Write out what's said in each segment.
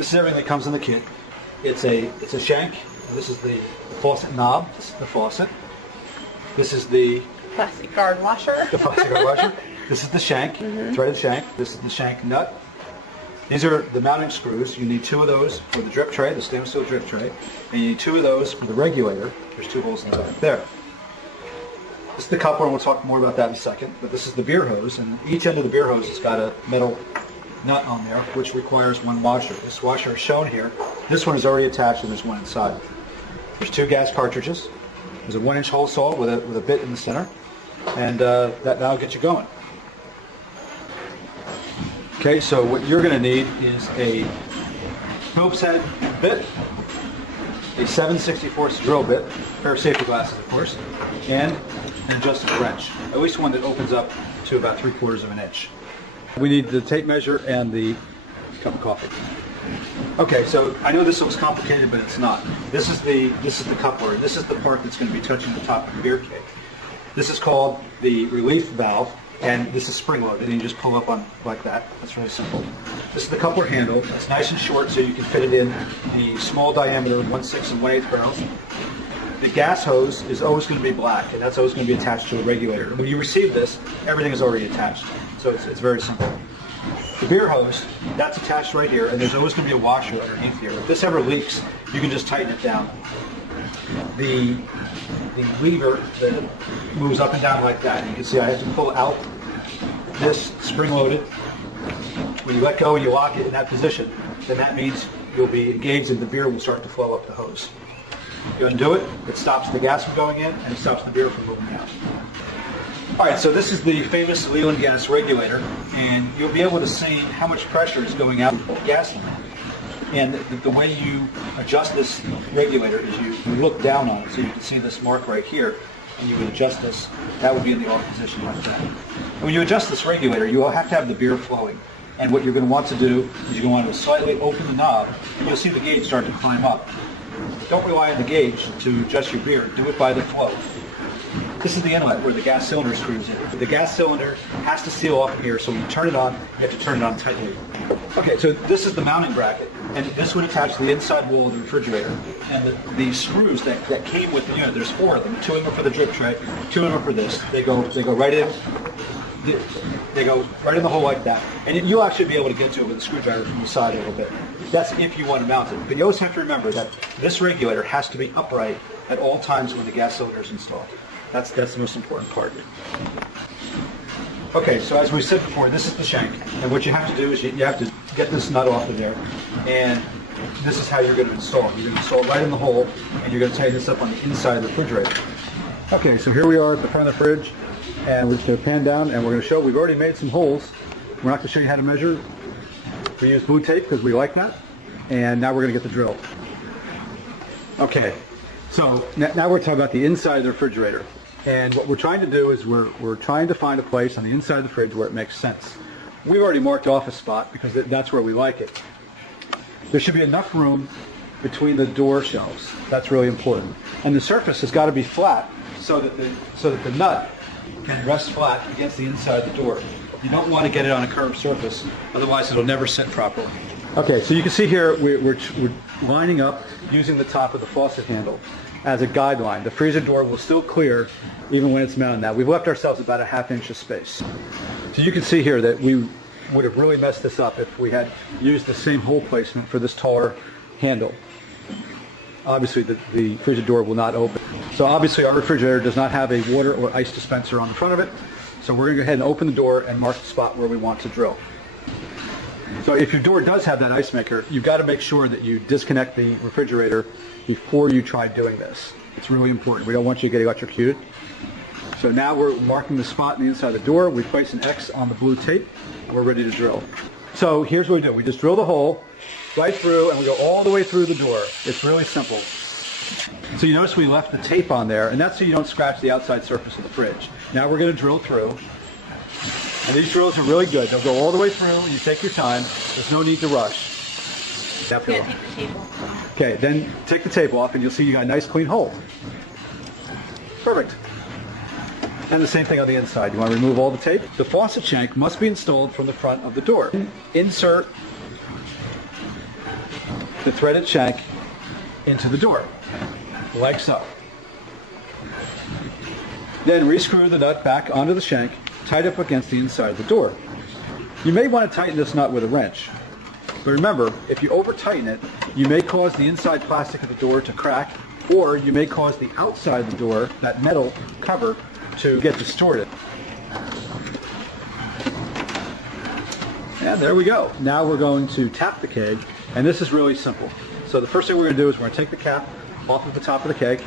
This is everything that comes in the kit. It's a shank. This is the faucet knob. This is the faucet. This is the plastic guard washer. The plastic guard washer. This is the shank, threaded shank. This is the shank nut. These are the mounting screws. You need 2 of those for the drip tray, the stainless steel drip tray, and you need 2 of those for the regulator. There's 2 holes in the top there. This is the coupler, and we'll talk more about that in a second. But this is the beer hose, and each end of the beer hose has got a metal nut on there, which requires 1 washer. This washer is shown here. This one is already attached, and there's 1 inside. There's 2 gas cartridges. There's a 1-inch hole saw with a bit in the center, and that'll get you going. Okay, so what you're going to need is a Phillips head bit, a 7/64 drill bit, a pair of safety glasses, of course, and an adjustable wrench, at least one that opens up to about 3/4 of an inch. We need the tape measure and the cup of coffee. Okay, so I know this looks complicated, but it's not. This is the coupler, and this is the part that's going to be touching the top of the beer keg. This is called the relief valve, and this is spring-loaded, and you just pull up on like that. That's really simple. This is the coupler handle. It's nice and short, so you can fit it in the small diameter 1/6 and 1/8 barrels. The gas hose is always going to be black, and that's always going to be attached to a regulator. When you receive this, everything is already attached, so it's very simple. The beer hose, that's attached right here, and there's always going to be a washer underneath here. If this ever leaks, you can just tighten it down. The lever that moves up and down like that. You can see I have to pull out this spring-loaded. When you let go and you lock it in that position, then that means you'll be engaged and the beer will start to flow up the hose. You undo it, it stops the gas from going in, and it stops the beer from moving out. All right, so this is the famous Leland gas regulator, and you'll be able to see how much pressure is going out of the gas line. And the way you adjust this regulator is you look down on it, so you can see this mark right here, and you would adjust this. That would be in the off position like that. And when you adjust this regulator, you will have to have the beer flowing. And what you're going to want to do is you're going to want to slightly open the knob. You'll see the gauge start to climb up. Don't rely on the gauge to adjust your beer. Do it by the flow. This is the inlet where the gas cylinder screws in. The gas cylinder has to seal off here, so when you turn it on, you have to turn it on tightly. Okay, so this is the mounting bracket, and this would attach to the inside wall of the refrigerator. And the screws that came with the unit, there's 4 of them. 2 of them for the drip tray, 2 of them for this. They go right in. They go right in the hole like that. And you'll actually be able to get to it with a screwdriver from the side a little bit. That's if you want to mount it. But you always have to remember that this regulator has to be upright at all times when the gas cylinder is installed. That's the most important part. Okay, so as we said before, this is the shank. And what you have to do is you have to get this nut off of there. And this is how you're going to install it. You're going to install it right in the hole, and you're going to tighten this up on the inside of the refrigerator. Okay, so here we are at the front of the fridge. And we're just going to pan down, and we're going to show we've already made some holes. We're not going to show you how to measure. We use blue tape because we like that. And now we're going to get the drill. Okay, so now we're talking about the inside of the refrigerator. And what we're trying to do is we're trying to find a place on the inside of the fridge where it makes sense. We've already marked off a spot because that's where we like it. There should be enough room between the door shelves. That's really important. And the surface has got to be flat so that the nut can rest flat against the inside of the door. You don't want to get it on a curved surface, otherwise it'll never set properly. Okay, so you can see here we're lining up using the top of the faucet handle as a guideline. The freezer door will still clear even when it's mounted. Now, we've left ourselves about a 1/2 inch of space. So you can see here that we would have really messed this up if we had used the same hole placement for this taller handle. Obviously, the freezer door will not open. So obviously, our refrigerator does not have a water or ice dispenser on the front of it. So we're going to go ahead and open the door and mark the spot where we want to drill. So if your door does have that ice maker, you've got to make sure that you disconnect the refrigerator before you try doing this. It's really important. We don't want you to get electrocuted. So now we're marking the spot on the inside of the door. We place an X on the blue tape, and we're ready to drill. So here's what we do. We just drill the hole right through, and we go all the way through the door. It's really simple. So you notice we left the tape on there, and that's so you don't scratch the outside surface of the fridge. Now we're going to drill through. And these drills are really good. They'll go all the way through. You take your time. There's no need to rush. Can't take the tape off. Okay, then take the tape off, and you'll see you got a nice clean hole. Perfect. And the same thing on the inside. You want to remove all the tape. The faucet shank must be installed from the front of the door. Insert the threaded shank into the door, like so. Then rescrew the nut back onto the shank, tight up against the inside of the door. You may want to tighten this nut with a wrench, but remember, if you over tighten it, you may cause the inside plastic of the door to crack, or you may cause the outside of the door, that metal cover, to get distorted. And there we go. Now we're going to tap the keg, and this is really simple. So the first thing we're going to do is we're going to take the cap off of the top of the keg.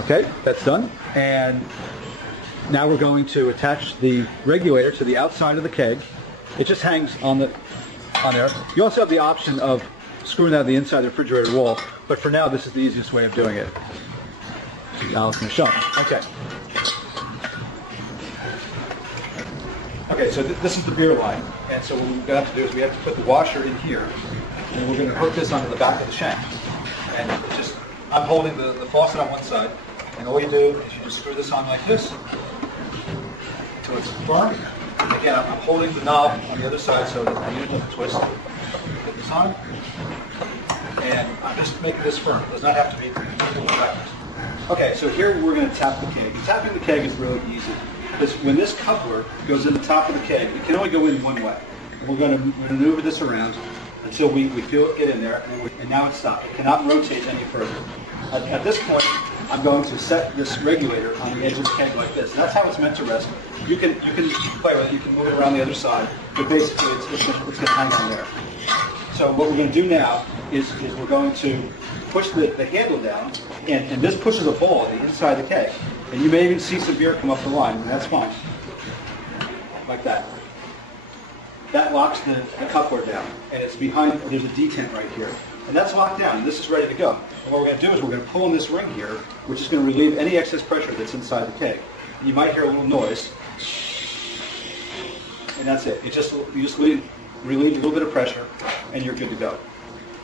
Okay, that's done. And now we're going to attach the regulator to the outside of the keg. It just hangs on there. You also have the option of screwing out the inside of the refrigerator wall, but for now this is the easiest way of doing it. Alice and Michelle. Okay. Okay, so this is the beer line, and so what we're going to have to do is we have to put the washer in here, and we're going to hook this onto the back of the shank. And it's just, I'm holding the faucet on one side, and all you do is you just screw this on like this until it's firm. And again, I'm holding the knob on the other side so that the unit doesn't twist. Put this on, and I'm just making this firm. It does not have to be backwards. Okay, so here we're going to tap the keg. And tapping the keg is really easy. Because when this coupler goes in the top of the keg, it can only go in one way. And we're going to maneuver this around until we feel it get in there, and now it's stopped. It cannot rotate any further. At this point, I'm going to set this regulator on the edge of the keg like this. That's how it's meant to rest. You can play with it. You can move it around the other side, but basically it's going to hang on there. So what we're going to do now is we're going to push the handle down, and this pushes a ball on the inside of the keg. And you may even see some beer come up the line, and that's fine. Like that. That locks the coupler down, and it's behind, there's a detent right here. And that's locked down, and this is ready to go. And what we're going to do is we're going to pull on this ring here, which is going to relieve any excess pressure that's inside the keg. And you might hear a little noise, and that's it. You just relieve a little bit of pressure, and you're good to go.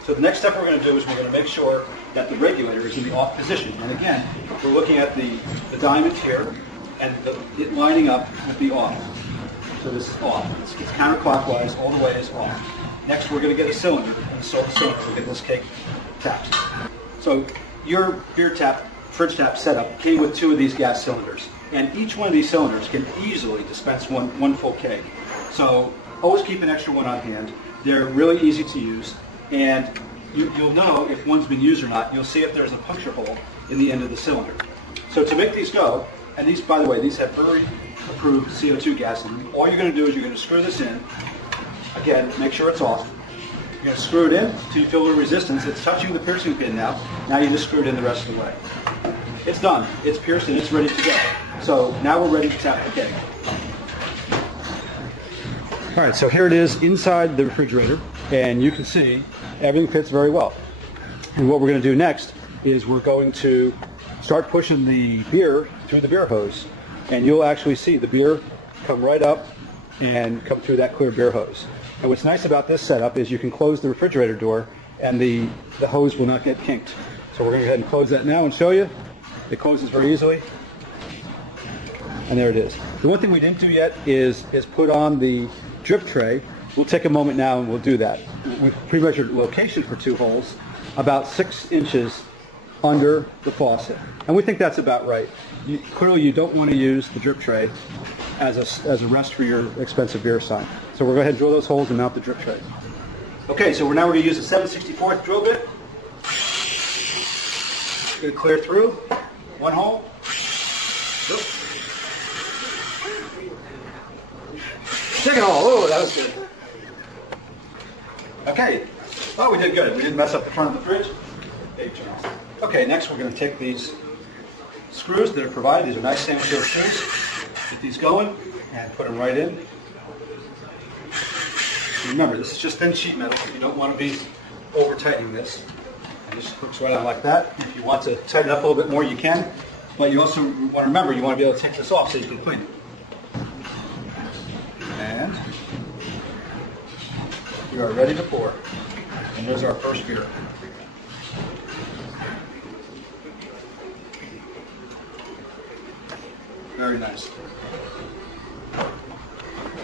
So the next step we're going to do is we're going to make sure that the regulator is in the off position. And again, we're looking at the diamond here and it lining up with the off. So this is off. It's counterclockwise, all the way is off. Next we're going to get a cylinder, and the cylinder will get this keg tapped. So your beer tap, fridge tap setup came with 2 of these gas cylinders. And each one of these cylinders can easily dispense one full keg. So always keep an extra one on hand. They're really easy to use. And you'll know if one's been used or not. You'll see if there's a puncture hole in the end of the cylinder. So to make these go, and these, by the way, these have very approved CO2 gas in them. All you're going to do is you're going to screw this in. Again, make sure it's off. You're going to screw it in until you feel the resistance. It's touching the piercing pin now. Now you just screw it in the rest of the way. It's done. It's pierced and it's ready to go. So now we're ready to tap the keg. All right, so here it is inside the refrigerator, and you can see everything fits very well. And what we're going to do next is we're going to start pushing the beer through the beer hose, and you'll actually see the beer come right up and come through that clear beer hose. And what's nice about this setup is you can close the refrigerator door and the hose will not get kinked. So we're going to go ahead and close that now and show you. It closes very easily. And there it is. The one thing we didn't do yet is put on the drip tray. We'll take a moment now and we'll do that. We've pre-measured location for 2 holes, about 6 inches under the faucet. And we think that's about right. Clearly you don't want to use the drip tray as a rest for your expensive beer sign. So we're going to go ahead and drill those holes and mount the drip tray. Okay, so now we're going to use a 7/64 drill bit. Going to clear through 1 hole. Second hole. Oh, that was good. Okay. Oh, we did good. We didn't mess up the front of the fridge. Okay, next we're going to take these screws that are provided. These are nice stainless steel screws. Get these going and put them right in. Remember, this is just thin sheet metal. You don't want to be over tightening this. And this hooks right on like that. If you want to tighten it up a little bit more, you can. But you also want to remember, you want to be able to take this off so you can clean it. And we are ready to pour. And there's our first beer. Very nice.